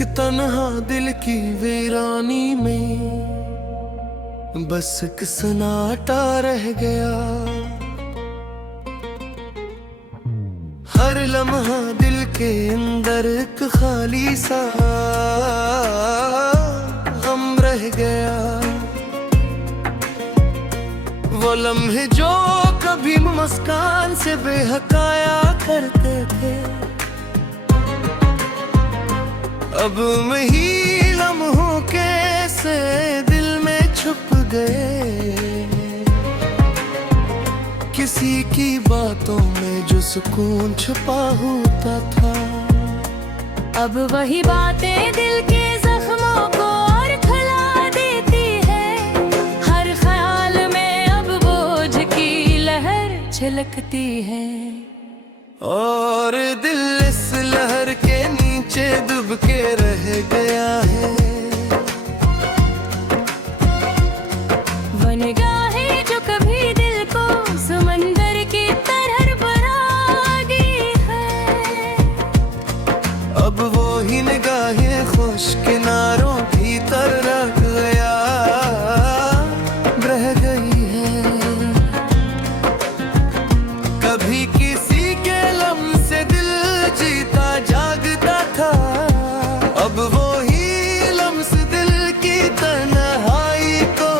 एक तन्हा दिल की वीरानी में बस एक सन्नाटा रह गया। हर लम्हा दिल के अंदर एक खाली सा गम रह गया। वो लम्हे जो कभी मुस्कान से बहकाया करते थे, अब वही लम्हों के से दिल में छुप गए। किसी की बातों में जो सुकून छुपा होता था, अब वही बातें दिल के जख्मों को और खिला देती है। हर ख्याल में अब बोझ की लहर छलकती है, और दिल इस लहर के नीचे डूब के रह गया है। वो निगाहें जो कभी दिल को समंदर की तरह बना गई है, अब वो ही निगाहें खुश किनारों भीतर रह गया रह गई है। कभी किसी के लम्ह से दिल जीता जागता था, अब वो ही लम्ह दिल की तन्हाई को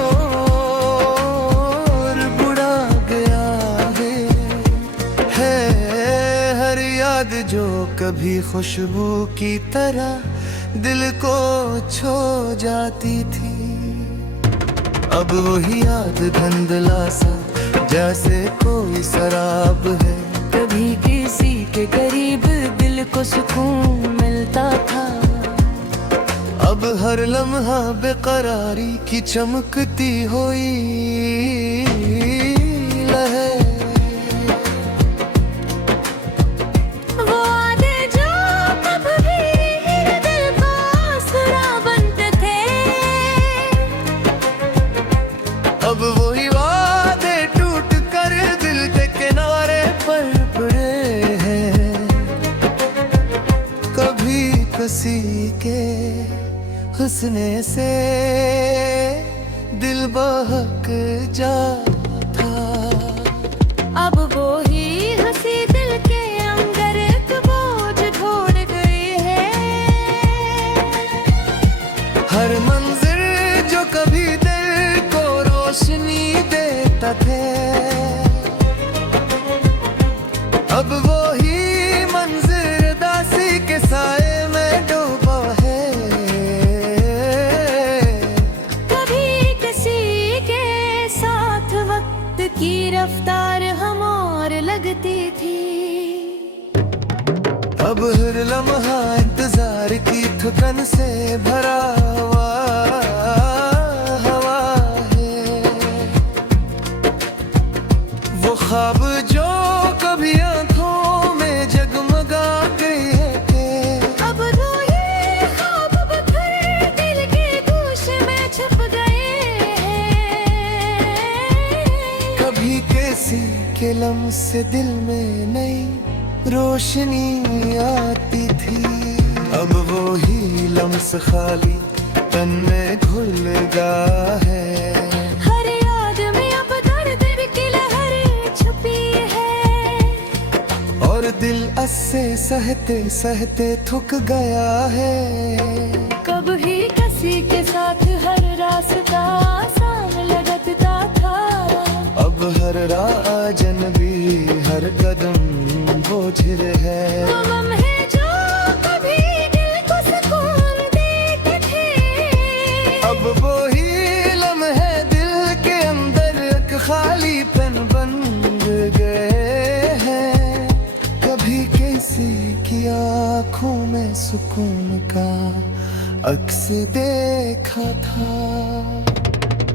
बुढ़ा गया है। हर याद जो कभी खुशबू की तरह दिल को छू जाती थी, अब वही याद धुंधला सा जैसे कोई शराब है। कभी किसी के करीब दिल को सुकून मिलता था, अब हर लम्हा बेकरारी की चमकती हुई लहर। वो वादे जो कभी दिल को आसरा बनते थे, अब वही वादे टूट कर दिल के किनारे पर पड़े हैं। कभी किसी के हुस्ने से दिल बहक जाता था, अब वो ही हंसी दिल के अंदर एक बोझ छोड़ गई है। हर मंजिल जो कभी दिल को रोशनी देता थे, अब वो ही मंजिल दासी के साए में डूबा है। कभी किसी के साथ वक्त की रफ्तार हम और लगती थी, अब हर लम्हा इंतजार की थकन से भरा हुआ हवा है। वो ख्वाब जो कभी आंखों में जगमगा गए थे, अब तो ये ख्वाब बिखर दिल के गोश में छुप गए हैं। कभी किसी के लम्ह से दिल में नई रोशनी आती थी, अब वो ही लम्ह खाली तन में घुल गया है। हर याद में अब दर्द की लहर छुपी है, और दिल अस्से सहते सहते थक गया है। कब ही किसी के साथ हर रास्ता आसान लगता था, अब हर राह अजनबी हर कदम बोझिल है। वो लम्हे जो कभी दिल को सुकून देते थे, अब वो ही लम्हे दिल के अंदर एक खालीपन बन गए हैं। कभी किसी की आँखों में सुकून का अक्स देखा था,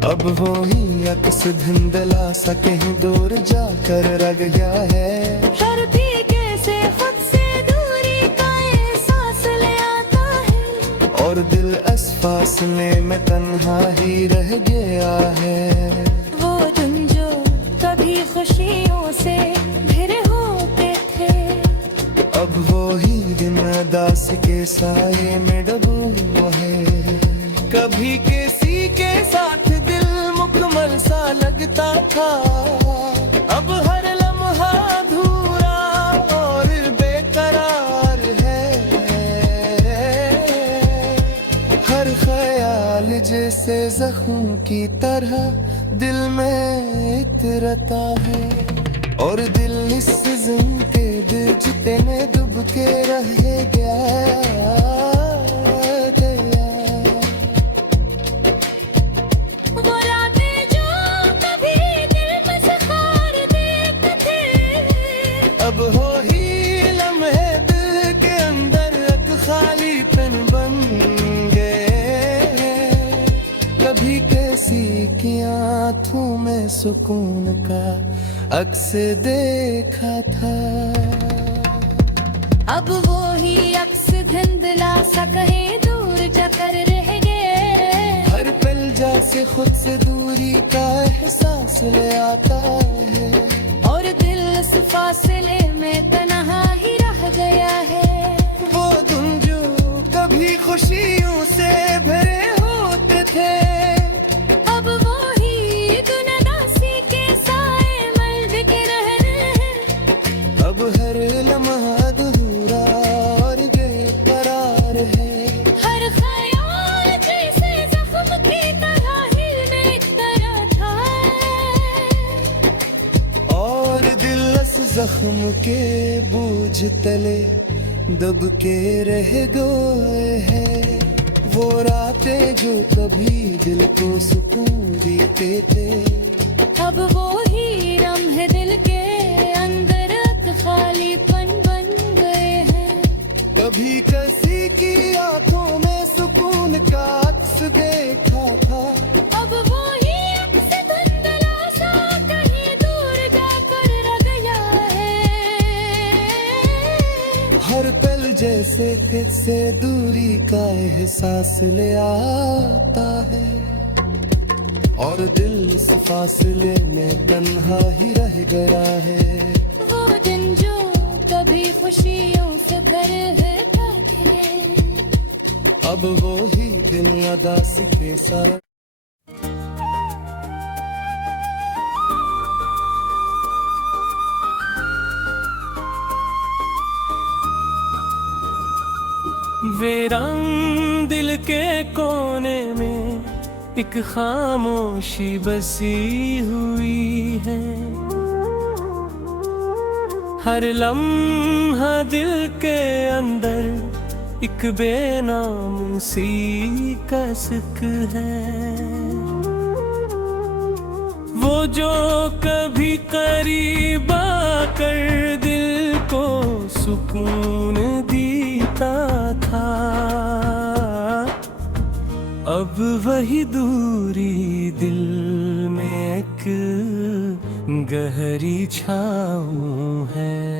अब वो ही अक्स धुंधला सा कहीं दूर जाकर रह गया है। हर भीगे से खुद से दूरी का एहसास ले आता है, और दिल इस फासले में तन्हा ही रह गया है। वो दिन जो कभी खुशियों से घिरे होते थे, अब वो ही दिन दास के साए में डूबा है। कभी किसी के साथ दिल मुकम्मल सा लगता था, अब हर लम्हा अधूरा और बेकरार है। हर ख्याल जैसे जख्म की तरह दिल में इतरता है, और दिल इस जिम के दिजते में डूब के रह गया। वो रातें जो कभी दिल में सखार देते थे, अब हो ही लम्हे दिल के अंदर एक खालीपन बन गए। कभी कैसी की आँखों में सुकून का अक्स देखा था, अब वो ही अक्स धुंधला सा कहीं दूर जाकर रह गए। हर पल जैसे खुद से दूरी का एहसास ले आता है, और दिल इस फासले में तन्हा ही रह गया है। वो दिन जो कभी खुशियों से भरे होते थे, अब वो ही दुनदासी के साए मल के रह रहे हैं। अब हर लम्हा अधूरा और बेकरार है। हर ख्याल जैसे जख्म की तरह हिलने एक तरह था, और दिल इस जख्म के बोझ तले दब के रह गए हैं। वो रातें जो कभी दिल को सुकून देते थे, अब वो ही लम्हे दिल के अंदर एक खालीपन बन गए हैं। कभी किसी की आंखों में सुकून का अक्स देखा था, अब वो ही अक्स धुंधला सा कहीं दूर जाकर रह गया है। हर पल जैसे खुद से दूरी का एहसास ले आता है, और दिल इस फासले में तन्हा ही रह गया है। वो दिन जो कभी खुशियों से भरे थे, अब वो ही दिन अदास के साथ। वीरान दिल के कोने में एक खामोशी बसी हुई है। हर लम्हा दिल के अंदर एक बेनाम सी कसक है। वो जो कभी करीब आकर दिल को सुकून देता था, अब वही दूरी दिल में एक गहरी छाँव है।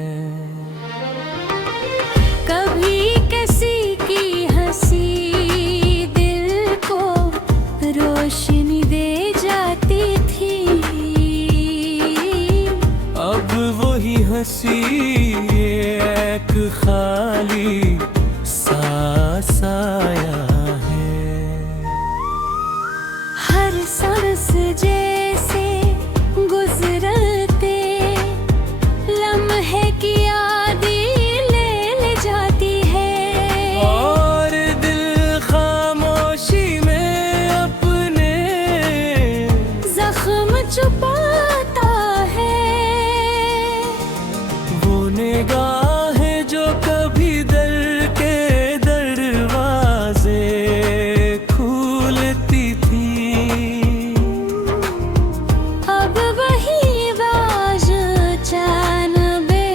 कभी किसी की हंसी दिल को रोशनी दे जाती थी, अब वही हंसी एक खाली सा साया है। हर सांस जैसे गुजरते लम्हे की यादें ले जाती है, और दिल खामोशी में अपने जख्म छुपाता है। वो निगाहें जो कभी दिल के दरवाजे खोलती थी, अब वही बाज चानबे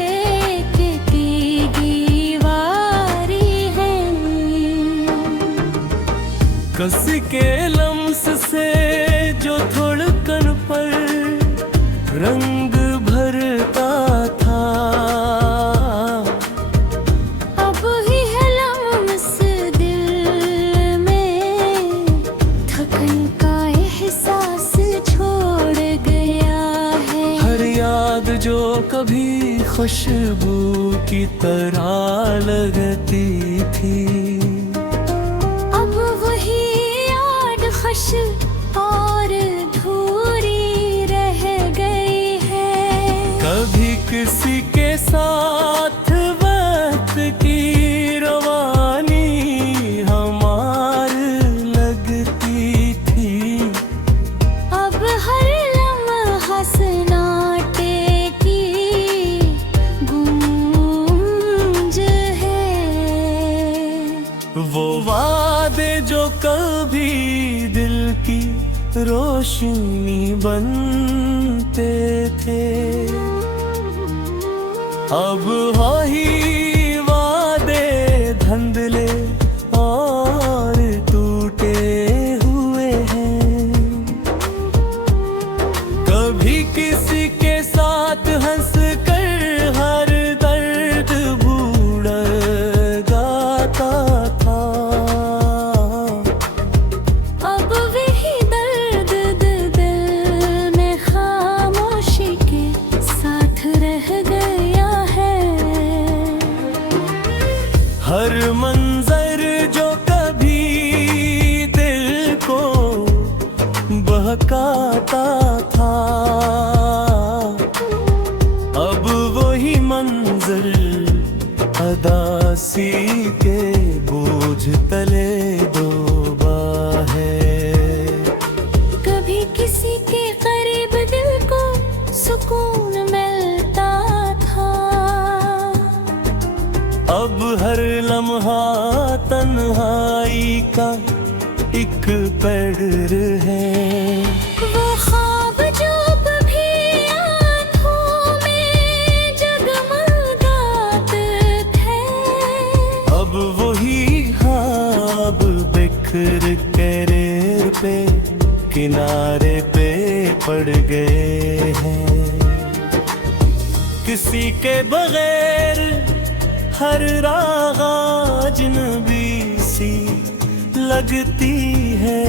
की दीवारी है। कस के लम्स से जो धड़कन पर रंग भरता था, अब ही है लम्स दिल में थकन का एहसास छोड़ गया है। हर याद जो कभी खुशबू की तरह लगती थी। अब वही याद खश और अधूरी रह गई है। कभी किसी के साथ वक्त की रवानी हमार लगती थी। अब हर लम्हा सन्नाटे की गूंज है। वो वादे जो कभी दिल की रोशनी बनते थे, अब वही वादे धुंधले और टूटे हुए हैं। कभी किसी के साथ हंस कर हर दर्द भूल गाता था। अब वही दर्द दिल में खामोशी के साथ रह गया है। हर मंजर जो कभी दिल को बहकाता था, अब वही मंजर अदासी के बोझ तले डूबा है। कभी किसी के करीब दिल को सुकून मिलता था। अब हर लम्हा तन्हाई का एक पैर है। वो ख्वाब जो कभी आँखों में जगमगाते थे, अब वही ख्वाब बिखर करेर पे किनारे पे पड़ गए हैं। किसी के बगैर हर राह अजनबी सी लगती है।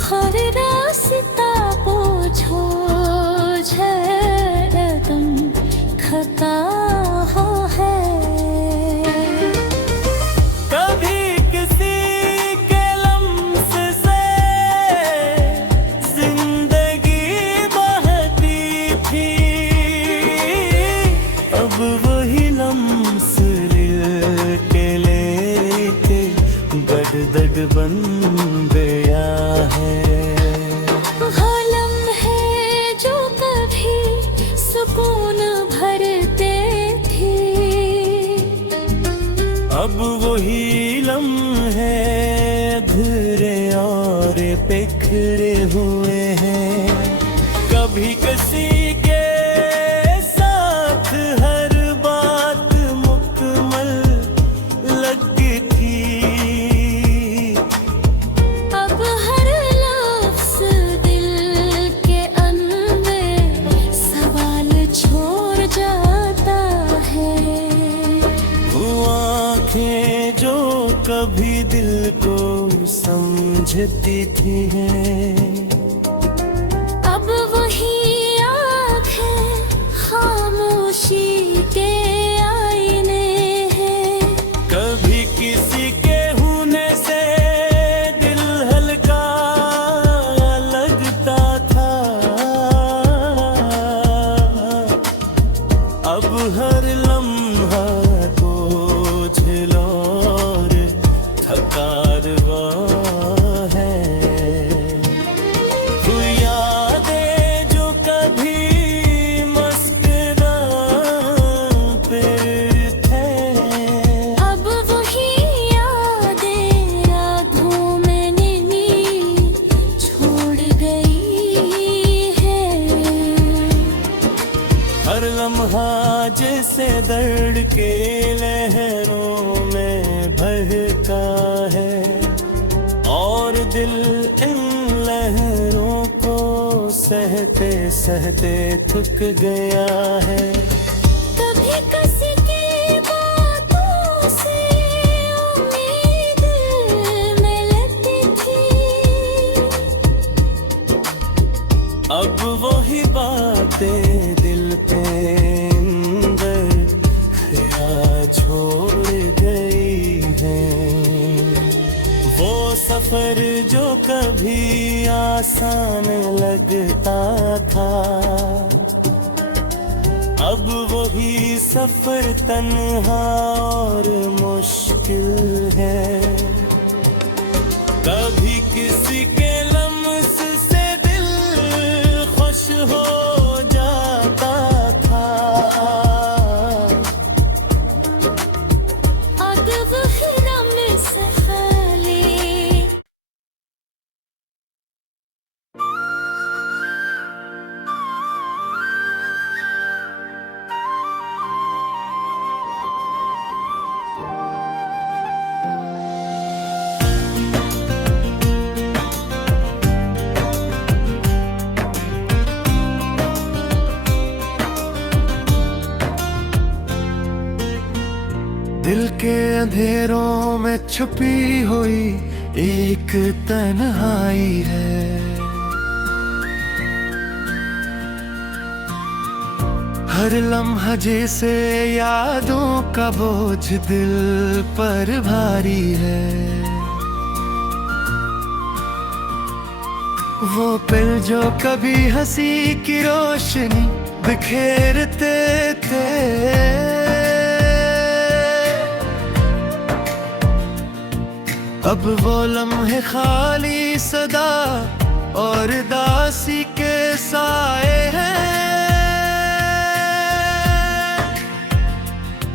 हर रास्ता पूछो तुम खता हो है। कभी किसी के लम्स से जिंदगी बहती थी, अब वही लम्स के लेके गड़गड़ बन गया है। वो लम्हे जो कभी सुकून भरते थे, अब वही लम्हे अधूरे और बिखरे हुए हैं। कभी किसी के साथ हर बात मुकम्मल लगती थी, अब हर लफ्ज़ दिल के अंदर सवाल छोड़ जाता है। वो आँखें जो कभी दिल को समझती थी हैं, अब वही आँखें खामोशी के आईने हैं। कभी किसी के होने से दिल हल्का लगता था, अब हर लम्हा बोझ और थकारवा है। वो यादें जो कभी मुस्कुराते थे, अब वही यादें रातों में नींद छोड़ गई है। हर लम्हा जैसे दर्द के लहरों में बहता है, और दिल इन लहरों को सहते सहते थक गया है। कभी किसी की बातों से उम्मीद मिलती थी, अब वही बातें दिल पे जो कभी आसान लगता था, अब वही सफर तन्हा और मुश्किल है। कभी किसी के लम्स से दिल खुश हो जाता था, अब वही रम्स खाली। दिल के अंधेरों में छुपी हुई एक तन्हाई है। हर लम्हा जैसे यादों का बोझ दिल पर भारी है। वो पल जो कभी हंसी की रोशनी बिखेरते थे, अब वो लम्हे खाली सदा और दासी के साए हैं।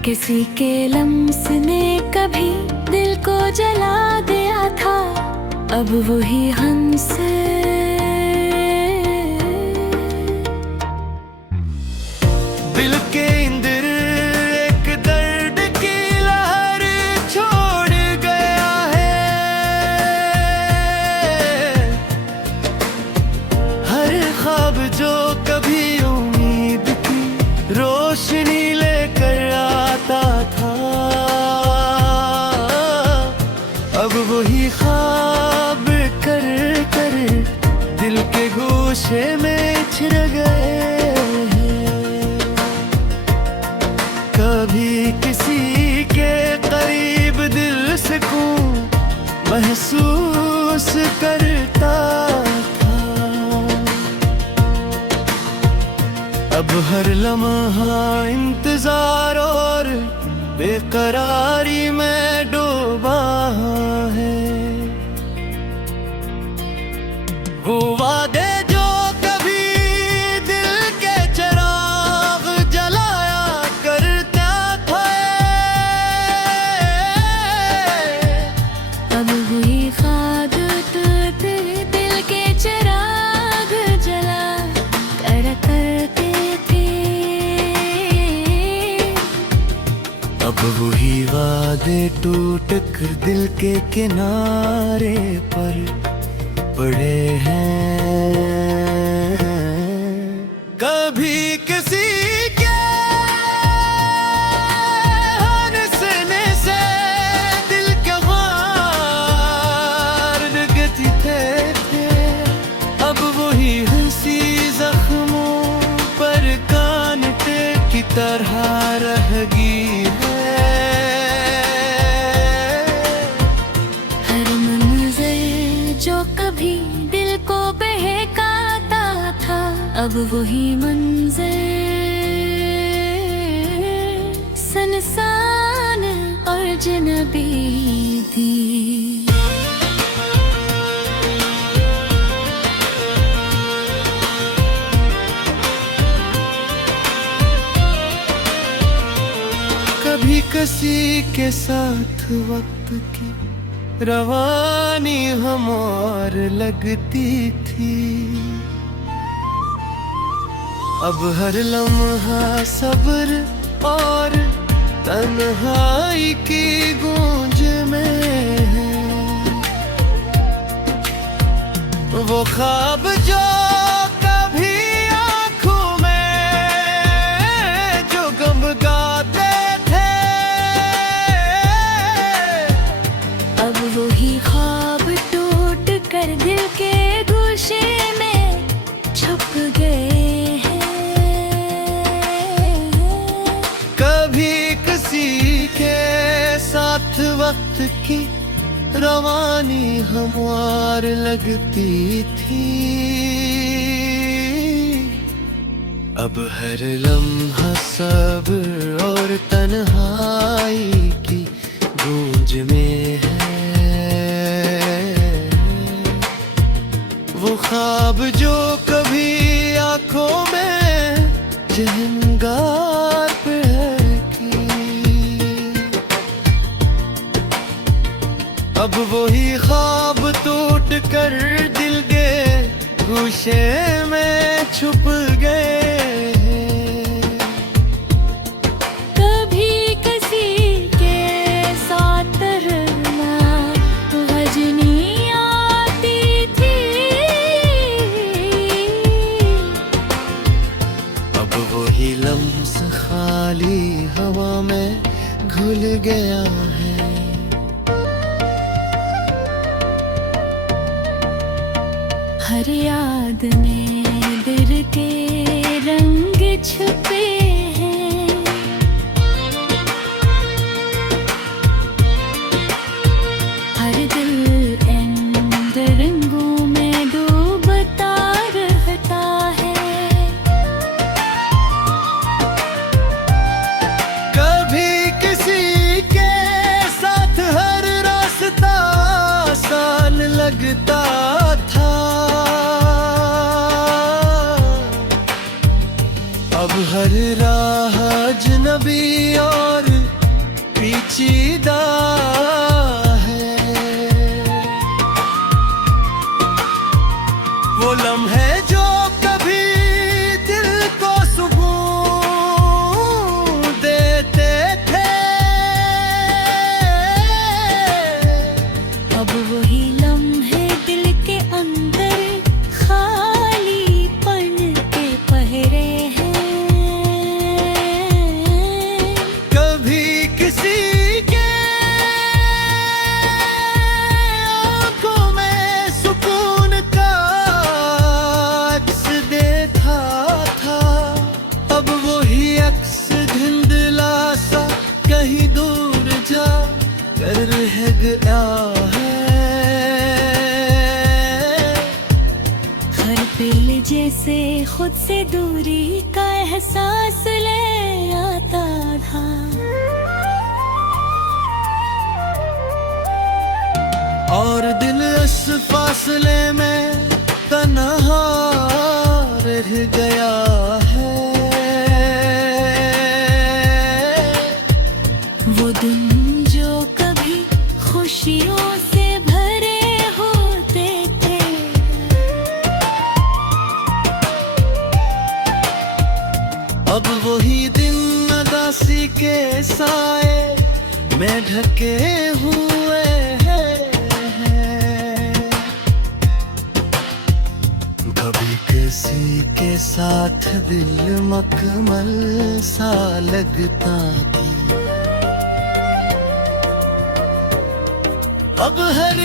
किसी के लम्स ने कभी दिल को जला दिया था, अब वही हमसे दिल के अंदर एक दर्द की लहर छोड़ गया है। हर ख्वाब जो कभी उम्मीद की रोशनी लेकर आता था, अब वही ख्वाब कर कर दिल के गोशे में छिड़ गए हैं। कभी किसी के करीब दिल सुकून महसूस करता था, अब हर लम्हा इंतजार और बेकरारी में डूबा है। वो वादे जो कभी दिल के चिराग जलाया करता था, अब वही ख्वाब टूटे दिल के चिराग जला करते थे। अब वही वादे टूट कर दिल के किनारे पर पड़े हैं। कभी किसी के हंसने से दिल के वार लगती थे, अब वही हंसी जख्मों पर कांटे की तरह रह गई है। हर मंज़र जो कभी दिल को बहकाता था, अब वही मंज़र सनसान और जनबी थी। कभी किसी के साथ वक्त की रवानी हम और लगती थी, अब हर लम्हा सब्र और तन्हाई की गूंज में है। वो ख्वाब जो कभी आँखों में जो गम गाते थे, अब वही ख्वाब टूट कर दिल के गोशे में छुप गए हैं। कभी किसी के साथ वक्त की रवानी हमार लगती थी। अब हर लम्हा सब्र और तन्हाई की गूंज में है। वो ख्वाब जो कभी आंखों में जहनगार पे है की, अब वही ख्वाब टूट कर दिल के गुशे में छुप गए। कभी किसी के साथ रहना गजनी आती थी। अब वही लम्स खाली हवा में घुल गया है। हर याद में दिल के रंग छुपे हैं। हर दिल इन रंगों में डूबता रहता है। कभी किसी के साथ हर रास्ता आसान लगता था। अब हर राह अजनबी और पेचीदा है। वो लम्हे जो कभी दिल को सुकून देते थे, अब वही लम्हे दिल के अंदर खालीपन के पहरे हैं। कभी किसी के आंखों में सुकून का अक्स देखा था। अब वही अक्स धुंधला सा कहीं दूर जा कर रह गया है। हर पल जैसे खुद से दूरी का एहसास ले आता था। और दिल इस फासले में तन्हा रह गया है। वो दिन जो कभी खुशियों से भरे होते थे, अब वही दिन उदासी के साए में ढके हुए हैं। कभी किसी के साथ दिल मखमल सा लगता था। अब हर